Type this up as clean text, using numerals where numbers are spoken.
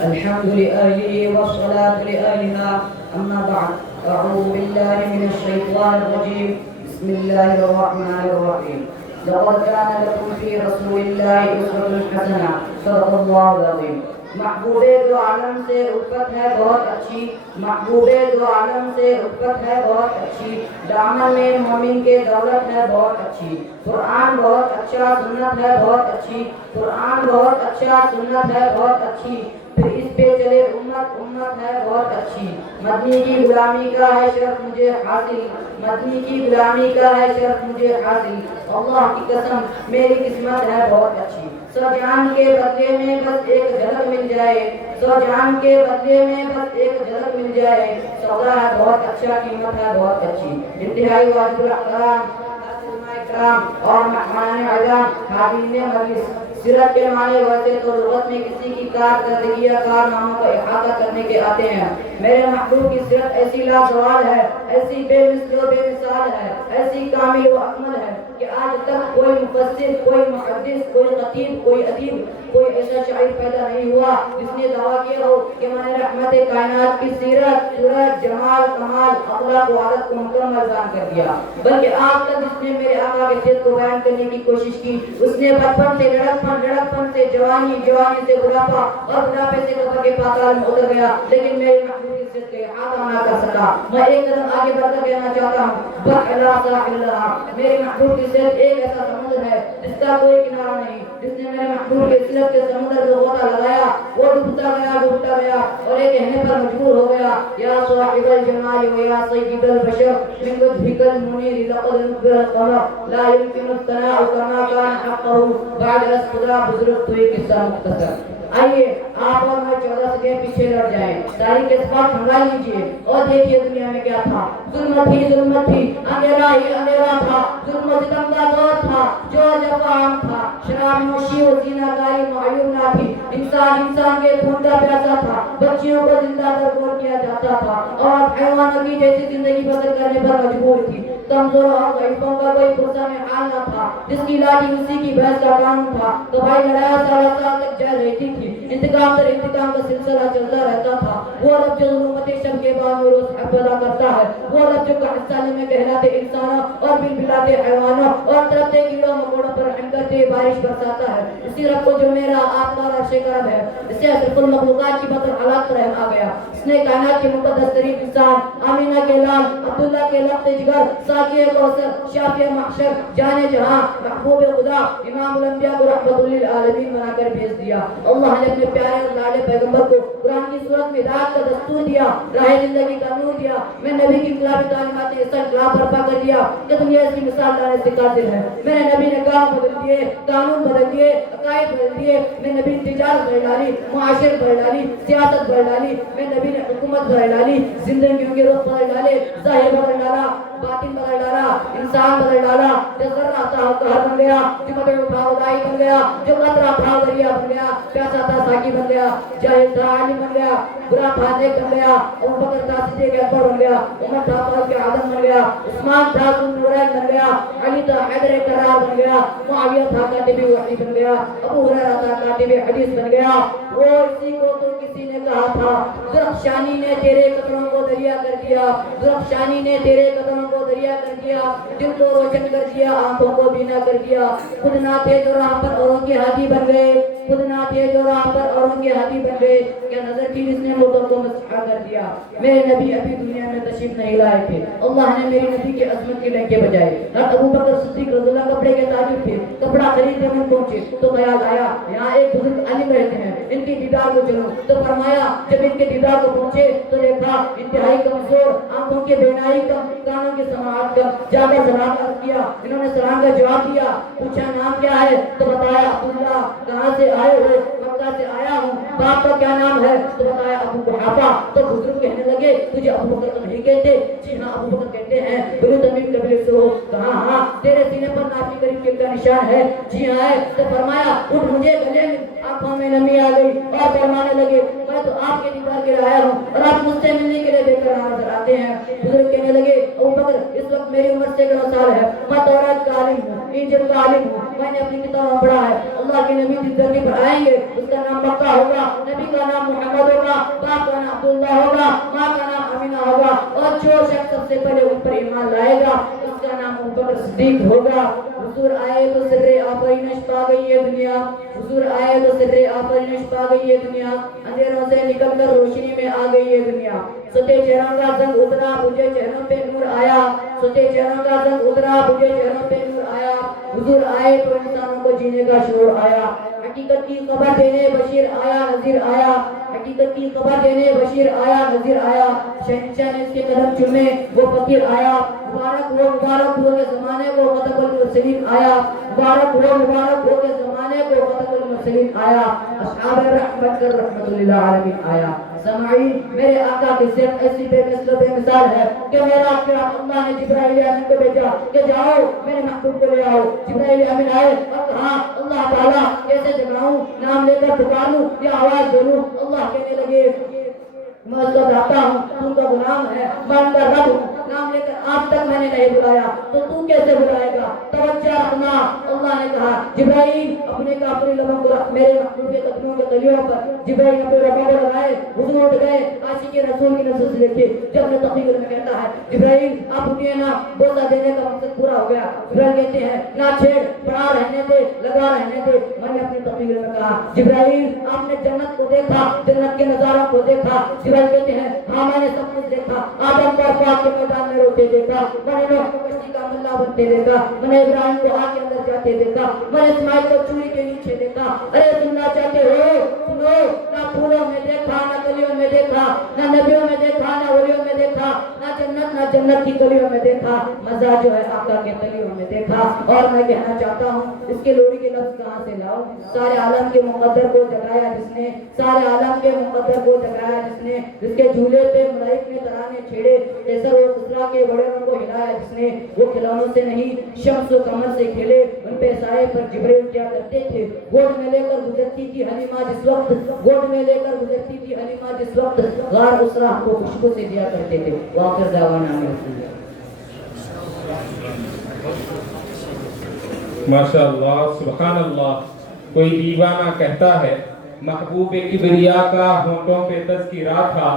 الحمد لله والصلاة لأهلها أما بعد أعوذ بالله من الشيطان الرجيم بسم الله الرحمن الرحيم لقد كان لكم في رسول الله أسوة حسنة صدق الله العظيم محبوب دو عالم سے الفت ہے بہت اچھی محبوب دو عالم سے الفت ہے بہت اچھی دامن میں مومن کے دولت ہے بہت اچھی قرآن بہت اچھا سنت ہے بہت اچھی قرآن بہت اچھا سنت ہے بہت اچھی پھر اس پہ چلے امت ہے بہت اچھی مدنی کی غلامی کا ہے شرف مجھے حاصل مدنی کی غلامی کا ہے شرف مجھے حاصل اللہ کی قسم میری قسمت ہے بہت اچھی سو جان کے بدلے میں بس ایک جھلک مل جائے سو جان کے بدلے میں بس ایک جھلک مل جائے سودا ہے بہت اچھا قیمت ہے بہت اچھی انتہائی واجب الاحترام اور مہمان اعظم حاضرین مجلس سیرت کے معنی ویسے تو لغت میں کسی کی کارکردگی یا کارناموں کا احاطہ کرنے کے آتے ہیں میرے محبوب کی سیرت ایسی لازوال ہے ایسی بے مثل و بے مثال ہے ایسی کامل و اکمل ہے کہ آج تک کوئی مفسر کوئی محدث کوئی خطیب کوئی ادیب کوئی ایسا شاعر پیدا نہیں ہوا جس نے دعویٰ کیا ہو کہ میں نے رحمت کائنات کی سیرت صورت جمال کمال اخلاق و عادت کو مکمل بیان کر دیا بلکہ آج تک جس نے میرے آقا کے سیرت کو بیان کرنے کی کوشش کی اس نے بچپن سے لڑکپن سے جوانی سے بڑھاپا اور بڑھاپے سے قبر کے پاتال میں اتر گیا لیکن میرے محبوب کی سیرت کے احاطہ نہ کر سکا میں ایک قدم آگے بڑھ کر کہنا چاہتا ہوں بحلا صاحب میرے محبوب کی سیرت ایک ایسا سمندر ہے جس کا کوئی کنارہ نہیں جس نے میرے محبوب کے سیرت کے سمندر میں غوطہ لگایا وہ ڈوبتا گیا اور ایک کہنے پر مجبور ہو گیا یا صاحب الجمال و یا سید البشر من وجهك المنير لقد نبر القمر لا يمكن الثناء كما كان حقه بعد اسقدا بزرگ تو ایک قصہ مختصر آئیے آپ اور میں 14 سکے پیچھے لڑ جائیں تاریخ اس بات سنبھا لیجئے اور دیکھیے دنیا میں کیا تھا ظلمت تھی اندھیرا ہی اندھیرا تھا ظلم و ستم کا دور تھا جو جفا عام تھا شراب نوشی و زینہ کاری معیوب نہ تھی انسان کے خون کا پیاسا تھا بچیوں کو زندہ درگور کیا جاتا تھا اور حیوانوں کی جیسی زندگی بسر کرنے پر مجبور تھی کمزور اور ضعیفوں کا کوئی پرسہ میں حال نہ تھا جس کی لاٹھی اسی کی بحث کا قانون تھا تو بھائی لڑایا سالہ سال تک جائے رہتی تھی انتقام در انتقام کا سلسلہ چلتا رہتا تھا وہ رب جو ظلمت شب کے بعد روز حق پیدا کرتا ہے وہ رب جو حصہ میں کہلاتے انسانوں اور بلبلاتے حیوانوں اور ترتے کیڑوں مکوڑوں پر رحم کرتے بارش برساتا ہے اسی رب کو جو میرا آپ کا عرش کرم ہے اسے اشرف المخلوقات کی بطر حالات رحم آ گیا اس نے کائنات کے مقدس ترین انسان آمینہ کے لال عبداللہ کے لفظ جگر ساقی کوثر شافی محشر جان جہاں محبوب خدا امام الانبیاء کو رحمت للعالمین بنا کر بھیج دیا اللہ نے اپنے پیارے اور لاڈلے پیغمبر کو قرآن کی صورت میں ہدایت کا دستور دیا راہ زندگی کا نور دیا میں نبی کی انقلابی تعلیمات نے اس طرح انقلاب برپا کر دیا کہ دنیا اس کی مثال لانے سے قادر ہے میرے نبی نے کام بدل دیے قانون بدل دیے عقائد بدل دیے میں نبی نے تجارت بدل ڈالی معاشرت بدل ڈالی سیاست بدل ڈالی میں نبی نے حکومت بدل ڈالی زندگیوں کے رخ بدل ڈالے ظاہر بدل ڈالا باطن بدل ڈالا انسان بدل ڈالا جو ذرہ تھا وہ قہر بن گیا جو مدعو تھا وہ دائی بن گیا جو قطرہ تھا وہ دریا بن گیا پیاسا تھا ساقی بن گیا جاہل تھا عالم بن گیا برا تھا نیک بن گیا ابو بکر تھا صدیق اکبر بن گیا عمر تھا فاروق اعظم بن گیا عثمان تھا ذو النورین بن گیا علی تھا حیدر کرار بن گیا معاویہ تھا کاتب وحی بن گیا ابو ہریرہ تھا کاتب حدیث بن گیا وہ اسی کو تو کسی نے کہا تھا درخشانی نے تیرے قدموں کو دریا کر دیا درخشانی نے تیرے قدموں کو دریا کر دیا دل کو روشن کر دیا آنکھوں کو بینا کر دیا خود نہ تھے جو راہ پر اوروں کے ہادی بن گئے خود نہ تھے جو راہ پر اوروں کے ہادی بن گئے کیا نظر کی جس نے لوگوں کو مسیحا کر دیا میرے نبی ابھی دنیا میں تشریف نہیں لائے تھے اللہ نے میری نبی کے عظمت کے لنکے بجائے حضرت ابو بکر صدیق رضی اللہ کپڑے کے تاجر تھے کپڑا خریدنے میں پہنچے تو خیال آیا یہاں ایک بزرگ عالم رہتے ہیں ان کی دیدار کو چلو تو فرمایا جب ان کے دیدار کو پہنچے تو دیکھا انتہائی کمزور آنکھوں کے بینائی کم کانوں کی سماعت کم جا کر سلام عرض کیا انہوں نے سلام کا جواب دیا پوچھا نام کیا ہے تو بتایا عبداللہ کہاں سے آئے ہو مکہ سے آیا ہوں باپ کا کیا نام ہے تو بتایا ابو قحافہ تو بزرگ کہنے لگے تجھے ابو بکر تو نہیں کہتے جی ہاں ابو بکر کہتے ہیں بنو تمیم قبیلے سے ہو کہا ہاں تیرے سینے پر ناپی قریب کے کا نشان ہے جی ہاں ہے تو فرمایا اٹھ مجھے گلے میں آنکھوں میں نمی آ گئی اور فرمانے لگے میں تو آپ کے دیدار کے لیے آیا ہوں اور آپ مجھ سے ملنے کے لیے بے قرار نظر آتے ہیں بزرگ کہنے لگے ابو بکر بکر اس وقت میری عمر 11 سال ہے، میں تورات کا عالم ہوں، انجیل کا عالم ہوں، میں نے اپنی کتابوں میں پڑھا ہے اللہ کے نبی جس دھرتی پر آئیں گے اس کا نام مکہ ہوگا، نبی کا نام محمد ہوگا، باپ کا نام عبداللہ ہوگا، ماں کا نام امینہ ہوگا، اور جو شخص سب سے پہلے ان پر ایمان لائے گا اس کا نام ابوبکر صدیق ہوگا۔ حضور آئے تو سر آفرینش پا گئی یہ دنیا، حضور آئے تو سر آفرینش پا گئی یہ دنیا، اندھیروں سے نکل کر روشنی میں آ گئی یہ دنیا، سوتے چہروں کا زنگ اترا بجھے چہروں پہ نور آیا، سوتے چہروں کا زنگ اترا بجھے چہروں پہ نور آیا، حضور آئے تو انسانوں کو جینے کا شعور آیا، حقیقت کی خبر دینے بشیر آیا نذیر آیا، حقیقت کی خبر دینے بشیر آیا نذیر آیا، شہنشاہ نے اس کے قدم چومے وہ فقیر آیا، مبارک ہو کے زمانے کو خطب المرسلین آیا، مبارک ہو کے زمانے کو خطب المرسلین آیا، اصحاب رحمت کر رحمت للعالمین آیا۔ سامعین میرے آقا کی صرف ایسی بے مثل بے مثال ہے کہ میرا کیا اللہ نے جبرائیل امین کو بھیجا کہ جاؤ میرے محبوب کو لے آؤ، جبرائیل امین آئے اور کہا اللہ تعالیٰ کیسے جگاؤں، نام لے کر پکاروں یا آواز بولوں، اللہ کہنے لگے میں اس کا داتا ہوں، تم کا غلام ہے، میں ان کا رب ہوں، نام لے کر آج تک میں نے نہیں بلایا تو تم کیسے بلائے گا، توجہ رکھنا۔ اللہ نے کہا جبرائیل اپنے کافری لبوں کو رکھ میرے محبوب کے قدموں کے تلیوں پر، جبرائیل اپنے ربوں کو لگائے، حضور اٹھ گئے، عاشق رسول کی نظر سے دیکھے، جب نے تقریر میں کہتا ہے جبرائیل آپ اٹھیے نا، بوسہ دینے کا مقصد پورا ہو گیا، جبرائیل کہتے ہیں نہ چھیڑ، پڑا رہنے دے، لگا رہنے دے، میں نے اپنی تقریر میں کہا جبرائیل آپ نے جنت کو دیکھا، جنت کے نظاروں کو دیکھا، جبرائیل کہتے ہیں ہاں میں نے سب کچھ دیکھا، آدم کو عرفات کے میدان میں روتے دیکھا، میں نے نوح کو کشتی کا ملا بنتے دیکھا، میں نے ابراہیم کو آگ کے اندر جاتے دیکھا، میں نے اسماعیل کو چوری کے نیچے دیکھا، ارے سننا چاہتے ہو سنو، نہ پھولوں میں دیکھا، نہ کلیوں میں دیکھا، نہ نبیوں میں دیکھا، نہ ولیوں میں دیکھا، نہ جنت کی کلیوں میں دیکھا، مزہ جو ہے آقا کے کلیوں میں دیکھا۔ اور میں کہنا چاہتا ہوں اس کے لوری کے لفظ کہاں سے لاؤ، سارے عالم کے مقدر کو جگایا جس نے، سارے عالم کے مقدر کو جگایا جس نے، جس کے جھولے پہ ملائک نے ترانے چھیڑے، کیسر و خسرا کے بڑے رنگ کو ہلایا جس نے، وہ کھلونوں سے نہیں شمس و قمر سے کھیلے، ان پہ سائے پر جبریل کیا کرتے تھے، گود میں لے کر گزرتی تھی حلیمہ جس وقت، گود میں لے کر گزرتی تھی حلیمہ جس وقت، غار اسرا کو خوشبو سے دیا کرتے تھے۔ واخر دعوانا ماشاء اللہ سبحان اللہ۔ کوئی دیوانہ کہتا ہے محبوب کبریا کا ہونٹوں پہ تذکرہ تھا،